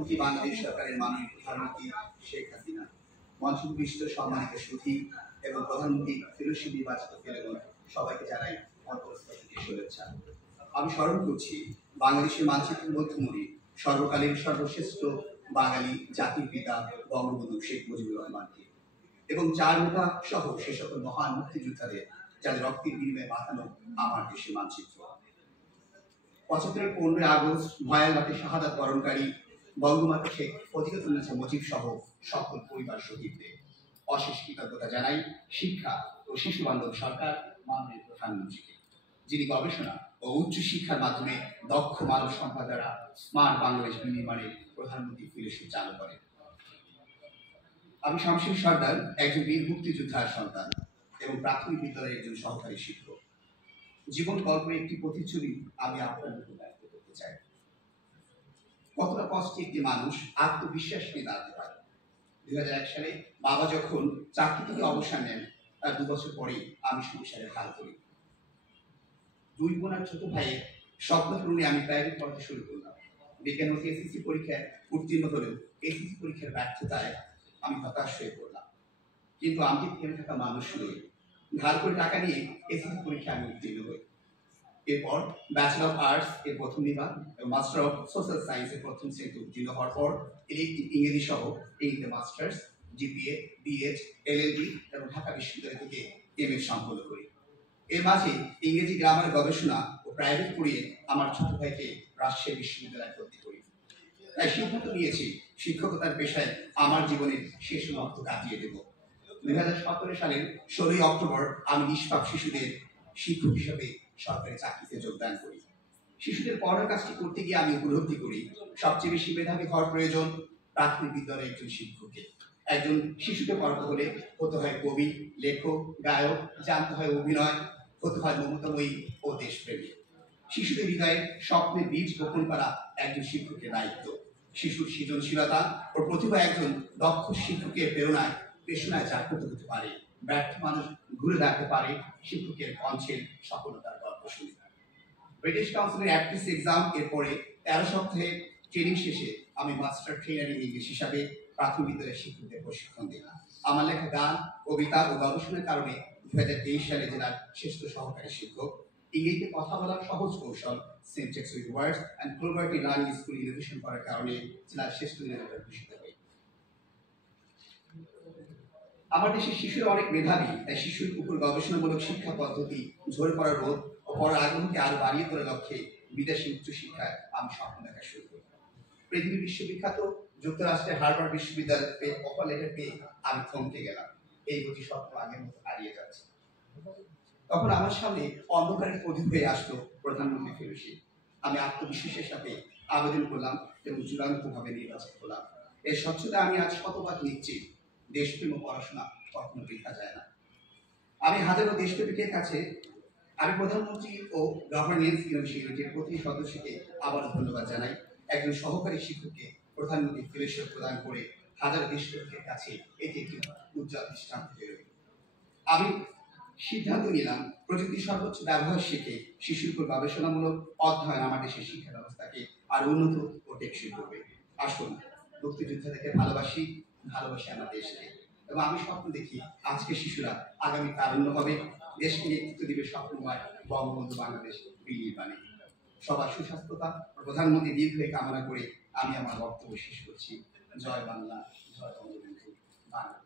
মুখ্যমন্ত্রী বাংলাদেশ সরকারের মাননীয় প্রধানমন্ত্রী শেখ হাসিনা, মঞ্চবিষ্ট সম্মানিত সুধী এবং প্রধানমন্ত্রী ফিরোজশাহ নির্বাচিত ফেলেগণ সবাইকে জানাই অন্তঃস্থল থেকে শুভেচ্ছা। আমি স্মরণ করছি বাংলাদেশের মানচিত্রের মধ্যমণি সর্বকালীন সর্বশ্রেষ্ঠ বাঙালি জাতির পিতা বঙ্গবন্ধু শেখ মুজিবুর রহমানকে এবং চার নেতা সহ সে সকল মহান মুক্তিযোদ্ধাদের যাদের রক্তের বিনিময়ে বাঁধানো আমার দেশের মানচিত্র। ৭৫-১৫ আগস্ট ভয়াল রাতে শাহাদাত বরণকারী বঙ্গমাতা শেখ ফজিলাতুন্নেছা মুজিব সহ সকল পরিবার শহীদদের অশেষ কৃতজ্ঞতা জানাই শিক্ষা ও শিশু বান্ধব সরকার মাননীয় প্রধানমন্ত্রীকে, যিনি গবেষণা ও উচ্চ শিক্ষার মাধ্যমে দক্ষ মানব সম্পদ দ্বারা স্মার্ট বাংলাদেশ নির্মাণে প্রধানমন্ত্রী ফিলোশিপ চালু করেন। আমি শামসুর সর্দার একজন বীর মুক্তিযোদ্ধার সন্তান এবং প্রাথমিক বিদ্যালয়ের একজন সহকারী শিক্ষক। জীবন গল্পের একটি প্রতিচ্ছবি আমি আপনার মুখে ব্যক্ত করতে চাই। কতটা কষ্টে একটি মানুষ আত্মবিশ্বাস নিয়ে দাঁড়াতে পারে। ২০০১ সালে বাবা যখন চাকরি থেকে অবসর নেন, তার ২ বছর পরেই আমি সংসারের হাল করি। 2 বোন আর ছোট ভাইয়ের স্বপ্ন পূরণে আমি প্রাইভেট পড়তে শুরু করলাম। বিজ্ঞান ও এসএসসি পরীক্ষায় উত্তীর্ণ হলেও এসএসসি পরীক্ষার ব্যর্থতায় আমি হতাশ হয়ে পড়লাম। কিন্তু আমি থেমে থাকা মানুষ নই। ধার করে টাকা নিয়ে এসএসসি পরীক্ষায় আমি উত্তীর্ণ হই। এরপর ব্যাচেলর অফ আর্টস এর প্রথম বিভাগ এবং মাস্টার অফ সোশ্যাল সায়েন্স এর প্রথম শ্রেণীতে উত্তীর্ণ হওয়ার পর ইলেকটিভ ইংরেজি সহ ইংরেজিতে মাস্টার্স, জিপিএ, বিএড, এলএলবি এবং ঢাকা বিশ্ববিদ্যালয় থেকে এমএ সম্পন্ন করি। এর মাঝে ইংরেজি গ্রামার গবেষণা ও প্রাইভেট পড়িয়ে আমার ছোট ভাইকে রাজশাহী বিশ্ববিদ্যালয়ে ভর্তি করি। তাই সিদ্ধান্ত নিয়েছি শিক্ষকতার পেশায় আমার জীবনের শেষ মুহূর্ত কাটিয়ে দেব। ২০১৭ সালের ১৬ অক্টোবর আমি নিষ্পাপ শিশুদের শিক্ষক হিসেবে সরকারি চাকরিতে যোগদান করি। শিশুদের পড়ার কাজটি করতে গিয়ে আমি উপলব্ধি করি সবচেয়ে বেশি মেধাবী হওয়ার প্রয়োজন প্রাথমিক বিদ্যালয়ের একজন শিক্ষকের। একজন শিশুকে পড়াতে হলে হতে হয় কবি, লেখক, গায়ক, জানতে হয় অভিনয়, হতে হয় মমতাময়ী ও দেশপ্রেমী। শিশুদের হৃদয়ে স্বপ্নের বীজ বপন করা একজন শিক্ষকের দায়িত্ব। শিশুর সৃজনশীলতা ও প্রতিভা একজন দক্ষ শিক্ষকের পেশনায় জাগ্রত হতে পারে। ব্যর্থ মানুষ ঘুরে দাঁড়াতে পারে শিক্ষকের কণ্ঠের সফলতার গল্প শুনে। ব্রিটিশ কাউন্সিলের অ্যাপ্টিস এক্সাম এর পরে ১৩ সপ্তাহের ট্রেনিং শেষে আমি মাস্টার ট্রেনার ইন ইংলিশ হিসাবে প্রাথমিক বিদ্যালয়ের শিক্ষকদের প্রশিক্ষণ দিই। আমার লেখা গান, কবিতা ও গবেষণার কারণে ২০২৩ সালে জেলার শ্রেষ্ঠ সহকারী শিক্ষক, ইংরেজিতে কথা বলার সহজ কৌশল সিনট্যাক্স উইথ ওয়ার্ডস অ্যান্ড ক্লোবার্টি লার্নিং স্কুল ইনোভেশন করার কারণে জেলার শ্রেষ্ঠ ইনোভেটর ঘোষিত হই। আমার দেশের শিশুরা অনেক মেধাবী, তাই শিশুর উপর গবেষণামূলক শিক্ষা পদ্ধতি, ঝরে পড়ার রোধ ও পড়ার আগ্রহকে আরো বাড়িয়ে তোলার লক্ষ্যে বিদেশি উচ্চশিক্ষায় আমি স্বপ্ন দেখা শুরু করি। পৃথিবীর বিশ্ববিখ্যাত যুক্তরাষ্ট্রের হার্ভার্ড বিশ্ববিদ্যালয়ে অফার লেটার পেয়ে আমি থমকে গেলাম। এই গতি স্বপ্ন আগের মতো হারিয়ে যাচ্ছে। তখন আমার সামনে অন্ধকারের প্রদীপ হয়ে আসলো প্রধানমন্ত্রী ফেলোশিপ। আমি আত্মবিশ্বাসের সাথে আবেদন করলাম এবং চূড়ান্তভাবে নির্বাচিত হলাম। এর স্বচ্ছতা আমি আজ শতভাগ নিশ্চিত। দেশপ্রেম ও পড়াশোনা কখনো বৃথা যায় না। আমি হাজারো দেশপ্রেমিকের কাছে আমি প্রধানমন্ত্রী ও গভর্নেন্স ইউনিভার্সিটির প্রতি সদস্যকে আবার ধন্যবাদ জানাই। একজন সহকারী শিক্ষককে প্রধানমন্ত্রী ফেলোশিপ প্রদান করে হাজারো দেশপ্রেমিকের কাছে এটি একটি উজ্জ্বল দৃষ্টান্ত হয়ে রইল। আমি সিদ্ধান্ত নিলাম প্রযুক্তির সর্বোচ্চ ব্যবহার শিখে শিশুর উপর গবেষণামূলক অধ্যয়ন আমার দেশের শিক্ষা ব্যবস্থাকে আরো উন্নত ও টেকসই করবে। আসুন মুক্তিযোদ্ধাদেরকে ভালোবাসি আমার দেশকে, এবং আমি স্বপ্ন দেখি আজকে শিশুরা আগামী তারুণ্য হবে, দেশকে নেতৃত্ব দিবে স্বপ্নময় বঙ্গবন্ধু বাংলাদেশ বিনির্মাণে। সবার সুস্বাস্থ্যতা প্রধানমন্ত্রী দীর্ঘায়ু কামনা করে আমি আমার বক্তব্য শেষ করছি। জয় বাংলা, জয় বঙ্গবন্ধু বাংলা।